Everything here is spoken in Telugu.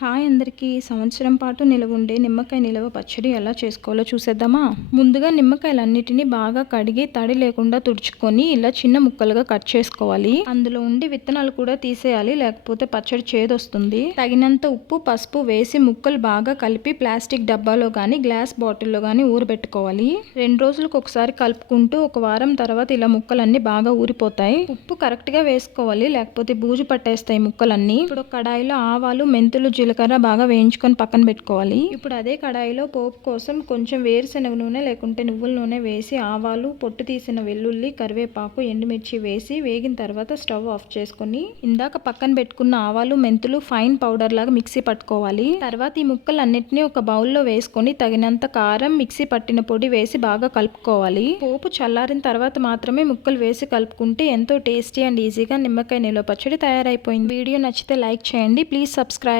హాయ్ అందరికీ. సంవత్సరం పాటు నిలవ ఉండే నిమ్మకాయ నిలవ పచ్చడి ఎలా చేసుకోవాలో చూసేద్దామా. ముందుగా నిమ్మకాయలన్నిటిని బాగా కడిగి తడి లేకుండా తుడుచుకొని ఇలా చిన్న ముక్కలుగా కట్ చేసుకోవాలి. అందులో ఉండి విత్తనాలు కూడా తీసేయాలి, లేకపోతే పచ్చడి చేదొస్తుంది. తగినంత ఉప్పు పసుపు వేసి ముక్కలు బాగా కలిపి ప్లాస్టిక్ డబ్బాలో కానీ గ్లాస్ బాటిల్లో కానీ ఊరబెట్టుకోవాలి. 2 రోజులకు ఒకసారి కలుపుకుంటూ ఒక వారం తర్వాత ఇలా ముక్కలన్నీ బాగా ఊరిపోతాయి. ఉప్పు కరెక్ట్గా వేసుకోవాలి, లేకపోతే బూజు పట్టేస్తాయి ముక్కలన్నీ. ఇప్పుడు కడాయిలో ఆవాలు మెంతులు జీలకర్ర బాగా వేయించుకొని పక్కన పెట్టుకోవాలి. ఇప్పుడు అదే కడాయిలో పోపు కోసం కొంచెం వేరుశనగ నూనె లేకుంటే నువ్వుల నూనె వేసి ఆవాలు, పొట్టు తీసిన వెల్లుల్లి, కరివేపాకు, ఎండుమిర్చి వేసి వేగిన తర్వాత స్టవ్ ఆఫ్ చేసుకొని ఇందాక పక్కన పెట్టుకున్న ఆవాలు మెంతులు ఫైన్ పౌడర్ లాగా మిక్సీ పట్టుకోవాలి. తర్వాత ఈ ముక్కలన్నిటిని ఒక బౌల్లో వేసుకొని తగినంత కారం, మిక్సీ పట్టిన పొడి వేసి బాగా కలుపుకోవాలి. పోపు చల్లారిన తర్వాత మాత్రమే ముక్కలు వేసి కలుపుకుంటే ఎంతో టేస్టీ అండ్ ఈజీగా నిమ్మకాయ నిలవ పచ్చడి తయారైపోయింది. వీడియో నచ్చితే లైక్ చేయండి. Please subscribe.